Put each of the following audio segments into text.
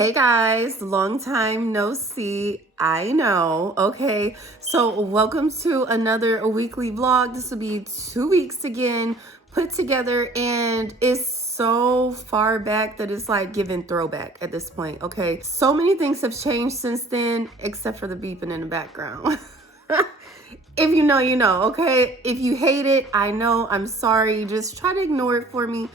Hey guys, long time no see. I know. Okay, so welcome to another weekly vlog. This will be 2 weeks again put together, and it's so far back that it's like giving throwback at this point. Okay, so many things have changed since then, except for the beeping in the background. If you know, you know. Okay, if you hate it, I know, I'm sorry. Just try to ignore it for me.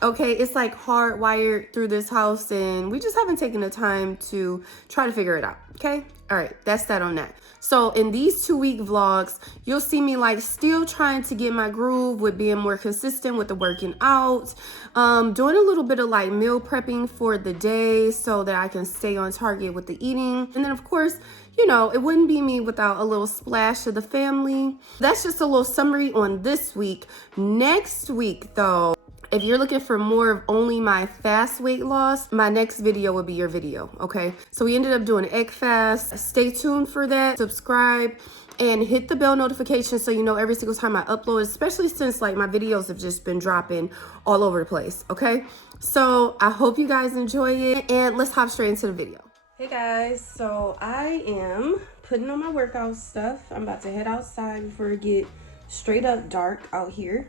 Okay, it's like hardwired through this house, and we just haven't taken the time to try to figure it out. Okay, all right, that's that on that. So in these 2-week vlogs, you'll see me like still trying to get my groove with being more consistent with the working out, doing a little bit of like meal prepping for the day so that I can stay on target with the eating. And then of course, you know, it wouldn't be me without a little splash of the family. That's just a little summary on this week. Next week though, if you're looking for more of only my fast weight loss, my next video will be your video, okay? So we ended up doing an egg fast. Stay tuned for that. Subscribe and hit the bell notification so you know every single time I upload, especially since like my videos have just been dropping all over the place, okay? So I hope you guys enjoy it, and let's hop straight into the video. Hey guys, so I am putting on my workout stuff. I'm about to head outside before it get straight up dark out here.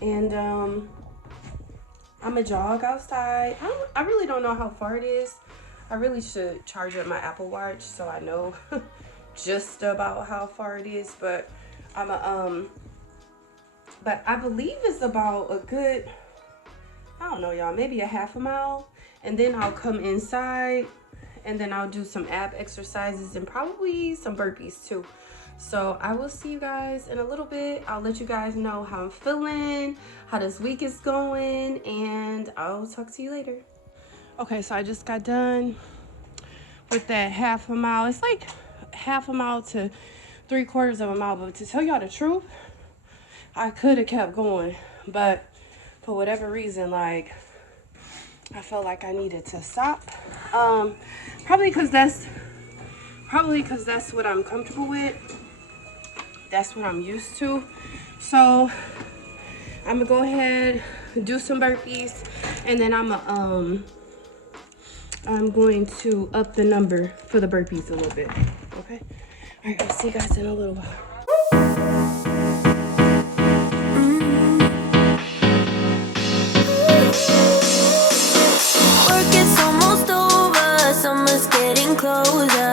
And I'm a jog outside. I really don't know how far it is. I really should charge up my Apple Watch so I know just about how far it is. But but I believe it's about a good, I don't know y'all, maybe a half a mile. And then I'll come inside and then I'll do some ab exercises and probably some burpees too. So I will see you guys in a little bit. I'll let you guys know how I'm feeling, how this week is going, and I'll talk to you later. Okay, so I just got done with that half a mile. It's like half a mile to 3/4 of a mile, but to tell y'all the truth, I could have kept going, but for whatever reason, like, I felt like I needed to stop. Probably because that's what I'm comfortable with. That's what I'm used to. So I'm gonna go ahead, do some burpees, and then I'm going to up the number for the burpees a little bit. Okay. All right. I'll see you guys in a little while. Work is almost over, summer's getting closer.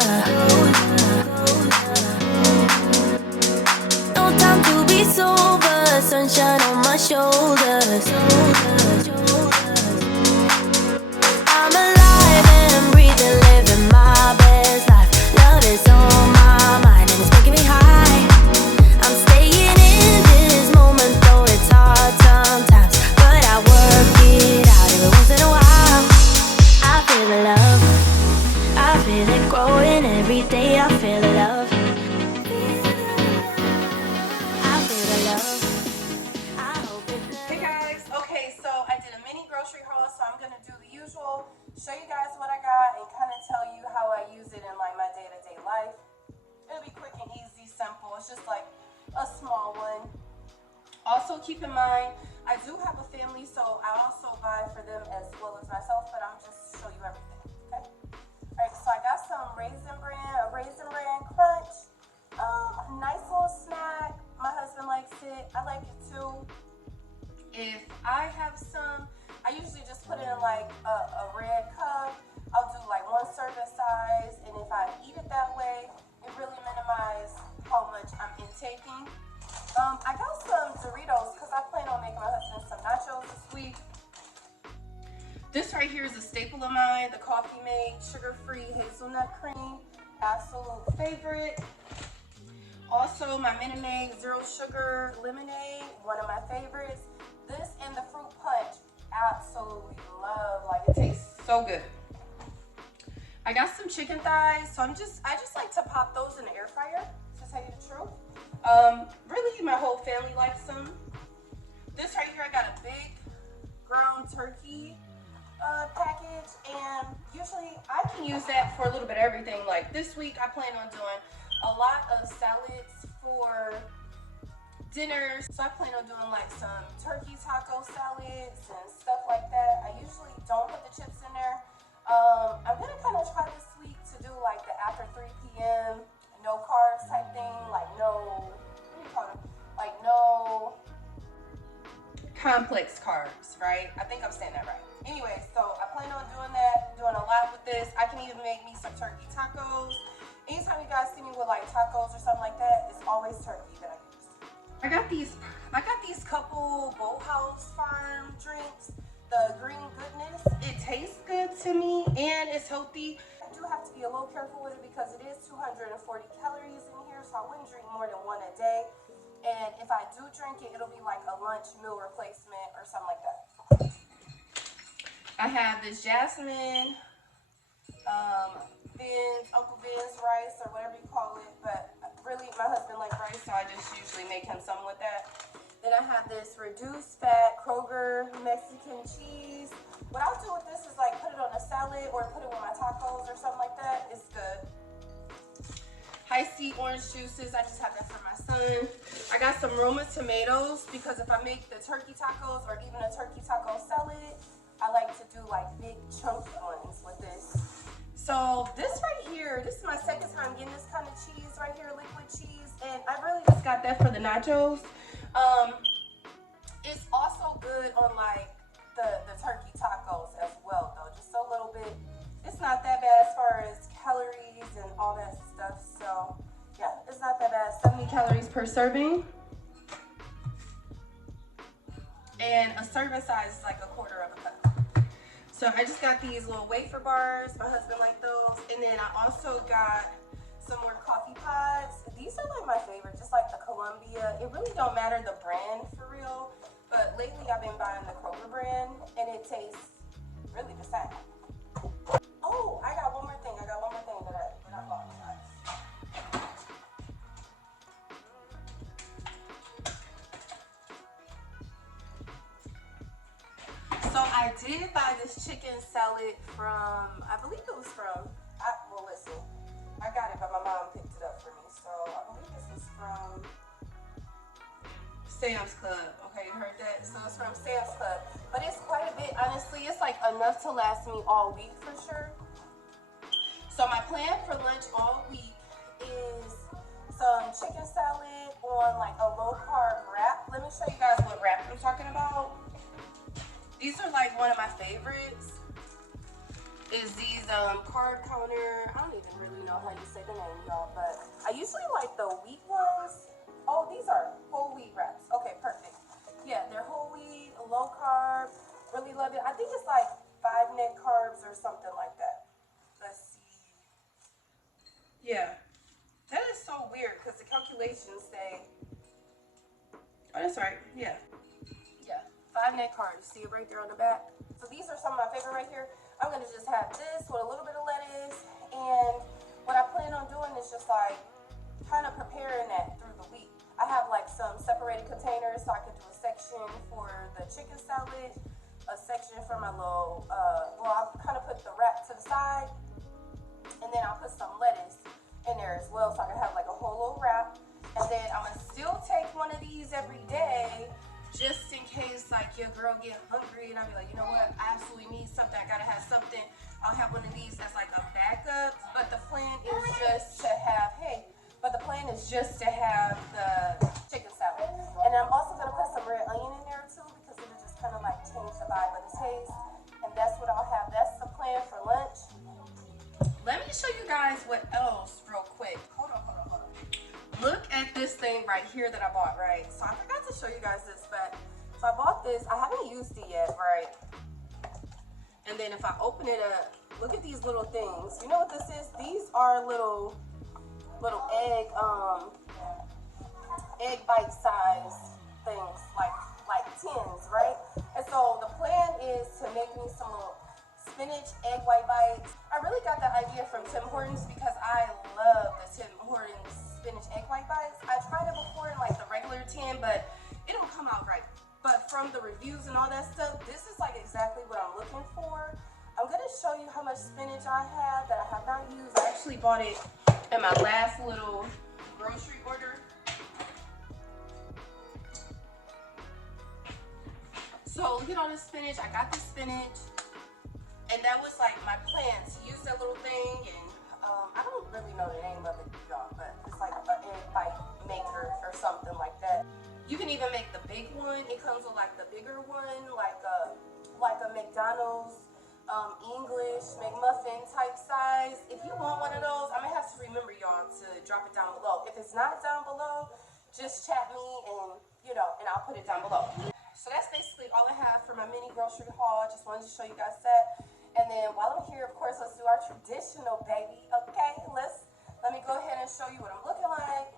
No time to be sober, sunshine on my shoulders. I'm alive and breathing, living my best life. Love is on my mind and it's making me high. I'm staying in this moment, though it's hard sometimes, but I work it out every once in a while. I feel the love, I feel it growing every day. I feel the love, I feel the love. I hope it. Hey guys, okay, so I did a mini grocery haul, so I'm gonna do the usual, show you guys what I got and kind of tell you how I use it in like my day-to-day life. It'll be quick and easy, simple. It's just like a small one. Also keep in mind, I do have a family, so I also buy for them as well as myself, but I'm just show you everything, okay? All right, so I got some Raisin Bran Crunch. Nice little snack. My husband likes it. I like it too. If I have some, I usually just put it in like a red cup. I'll do like 1 serving size, and if I eat it that way, it really minimizes how much I'm intaking. I got some Doritos because I plan on making my husband some nachos this week. This right here is a staple of mine, the Coffee Mate sugar-free hazelnut cream, absolute favorite. Also, my Minute Maid Zero Sugar Lemonade, one of my favorites. This and the fruit punch, absolutely love. Like, it tastes so good. I got some chicken thighs, so I just like to pop those in the air fryer, to tell you the truth. Really, my whole family likes them. This right here, I got a big ground turkey package, and usually I can use that for a little bit of everything. Like this week, I plan on doing a lot of salads for dinners. So I plan on doing like some turkey taco salads and stuff like that. I usually don't put the chips in there. I'm gonna kind of try this week to do like the after 3 p.m. no carbs type thing, like no, what do you call it? Like no complex carbs, right? I think I'm saying that right. Anyway, so I plan on doing that, doing a lot with this. I can even make me some turkey tacos. Anytime you guys see me with like tacos or something like that, it's always turkey that I use. I got these couple Boathouse Farm drinks. The green goodness, it tastes good to me and it's healthy. I do have to be a little careful with it because it is 240 calories in here, so I wouldn't drink more than one a day. And if I do drink it, it'll be like a lunch meal replacement or something like that. I have this jasmine, Uncle Ben's rice or whatever you call it, but really my husband likes rice, so I just usually make him some with that. Then I have this reduced fat Kroger Mexican cheese. What I'll do with this is like put it on a salad or put it with my tacos or something like that. It's good. High C orange juices, I just have that for my son. I got some Roma tomatoes because if I make the turkey tacos or even a turkey taco salad, I like to do like big chunky ones with this. So this right here, this is my second time getting this kind of cheese right here, liquid cheese, and I really just got that for the nachos. It's also good on like the turkey tacos as well though, just a little bit. It's not that bad as far as calories and all that stuff, so yeah, it's not that bad. 70 calories per serving, and a serving size is like a quarter of a cup. So I just got these little wafer bars, my husband liked those, and then I also got some more coffee pods. These are like my favorite, just like the Columbia. It really don't matter the brand for real, but lately I've been buying the Kroger brand and it tastes really the same. Oh, I got one more thing that I bought, guys. So I did buy this chicken salad from, I believe it was from, well listen, I got it, but my mom picked it up for me. So I believe this is from Sam's Club. Okay, you heard that? So it's from Sam's Club. But it's quite a bit, honestly. It's like enough to last me all week for sure. So my plan for lunch all week is some chicken salad on like a low carb wrap. Let me show you guys what wrap I'm talking about. These are like one of my favorites. Is these carb counter, I don't even really know how you say the name, y'all, but I usually like the wheat ones. Oh, these are whole wheat wraps. Okay, perfect. Yeah, they're whole wheat, low carb, really love it. I think it's like 5 net carbs or something like that. Let's see. Yeah, that is so weird because the calculations say, oh, that's right, yeah. Yeah, 5 net carbs, see it right there on the back. So these are some of my favorite right here. I'm gonna just have this with a little bit of lettuce, and what I plan on doing is just like kind of preparing that through the week. I have like some separated containers so I can do a section for the chicken salad, a section for my little, well, I'll kind of put the wrap to the side, and then I'll put some lettuce in there as well so I can have like a whole little wrap. And then I'm gonna still take one of these every day just in case like your girl get hungry and I'll be like, you know what, I absolutely need something, I gotta have something. I'll have one of these as like a backup, but the plan is just to have, the chicken salad. And I'm also gonna put some red onion in there too because it'll just kind of like change the vibe of the taste. And that's what I'll have. That's the plan for lunch. Let me show you guys what else real quick. Hold on. Look at this thing right here that I bought, right? So I forgot to show you guys this, but so I bought this. I haven't used it yet, right? And then if I open it up, look at these little things. You know what this is? These are little egg bite size things, like tins, right? And so the plan is to make me some little spinach egg white bites. I really got the idea from Tim Hortons because I love the Tim Hortons spinach egg white bites. I tried it before in like the regular tin, but it don't come out right. But from the reviews and all that stuff, this is like exactly what I'm looking for. I'm gonna show you how much spinach I have that I have not used. I actually bought it in my last little grocery order. So look at all this spinach. I got this spinach. And that was like my plan to use that little thing, and I don't really know the name of it, y'all, but it's like an egg bite maker or something like that. You can even make the big one. It comes with like the bigger one, like a McDonald's English McMuffin type size. If you want one of those, I'm gonna have to remember y'all to drop it down below. If it's not down below, just chat me and and I'll put it down below. So that's basically all I have for my mini grocery haul. I just wanted to show you guys that. And then while I'm here, of course, let's do our traditional, baby. Okay, let me go ahead and show you what I'm looking like.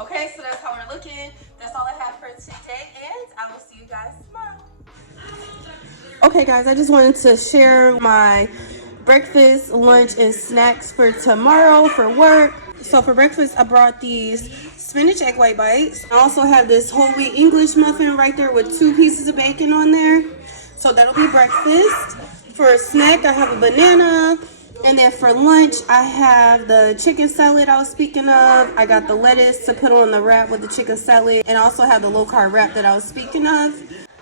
Okay, so that's how we're looking. That's all I have for today, and I will see you guys tomorrow. Okay, guys, I just wanted to share my breakfast, lunch, and snacks for tomorrow for work. So for breakfast, I brought these spinach egg white bites. I also have this whole wheat English muffin right there with 2 pieces of bacon on there. So that'll be breakfast. For a snack, I have a banana. And then for lunch, I have the chicken salad I was speaking of. I got the lettuce to put on the wrap with the chicken salad. And I also have the low-carb wrap that I was speaking of.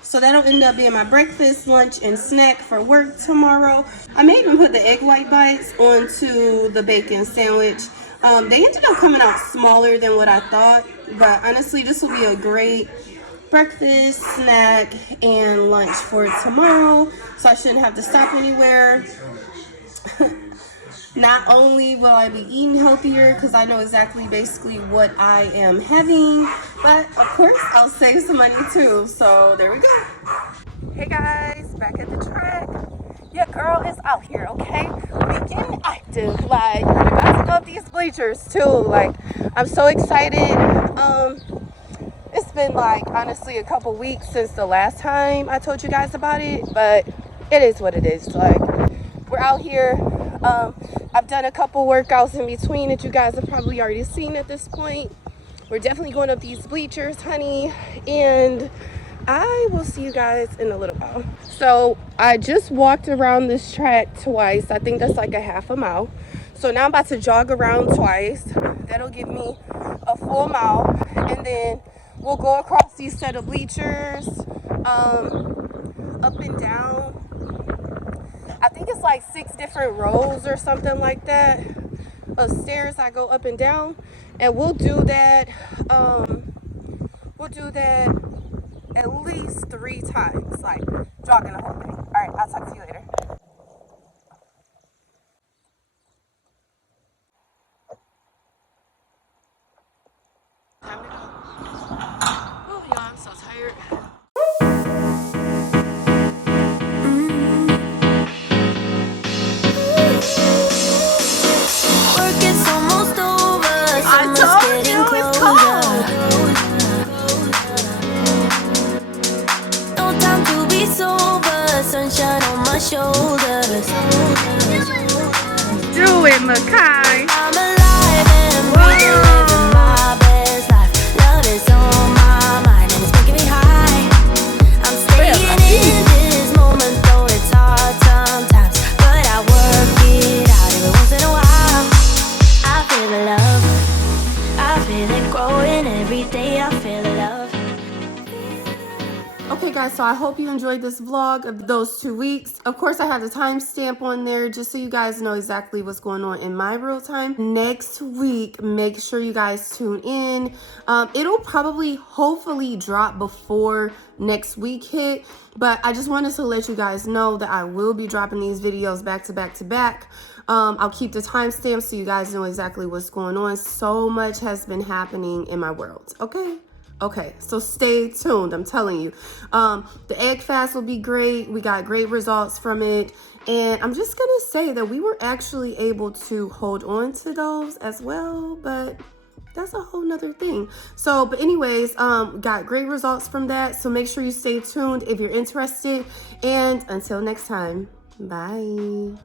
So that'll end up being my breakfast, lunch, and snack for work tomorrow. I may even put the egg white bites onto the bacon sandwich. They ended up coming out smaller than what I thought. But honestly, this will be a great breakfast, snack, and lunch for tomorrow. So I shouldn't have to stop anywhere. Not only will I be eating healthier because I know exactly basically what I am having, but of course I'll save some money too. So there we go. Hey guys, back at the track. Your girl is out here, okay? We getting active. Like, I'm about to go up these bleachers too. Like, I'm so excited. It's been like honestly a couple weeks since the last time I told you guys about it, but it is what it is. Like, we're out here. I've done a couple workouts in between that you guys have probably already seen at this point. We're definitely going up these bleachers, honey, and I will see you guys in a little while. So I just walked around this track twice. I think that's like a half a mile. So now I'm about to jog around twice. That'll give me a full mile, and then we'll go across these set of bleachers, up and down. I think it's like 6 different rows or something like that of stairs I go up and down, and we'll do that at least 3 times, like jogging the whole thing. All right, I'll talk to you later. Time to go. Oh yeah, I'm so tired. Sunshine on my shoulders. Do it, Makai. I'm alive and breathing, living my best life. Love is on my mind and it's making me high. I'm staying in this moment, though it's hard sometimes, but I work it out every once in a while. I feel the love, I feel it growing every day. I feel the love. Okay guys, so I hope you enjoyed this vlog of those 2 weeks. Of course, I have the timestamp on there just so you guys know exactly what's going on in my real time. Next week, make sure you guys tune in. It'll probably, hopefully, drop before next week hit, but I just wanted to let you guys know that I will be dropping these videos back to back to back. I'll keep the timestamp so you guys know exactly what's going on. So much has been happening in my world, okay? Okay, so stay tuned. I'm telling you. The egg fast will be great. We got great results from it. And I'm just going to say that we were actually able to hold on to those as well. But that's a whole nother thing. So, but anyways, got great results from that. So make sure you stay tuned if you're interested. And until next time, bye.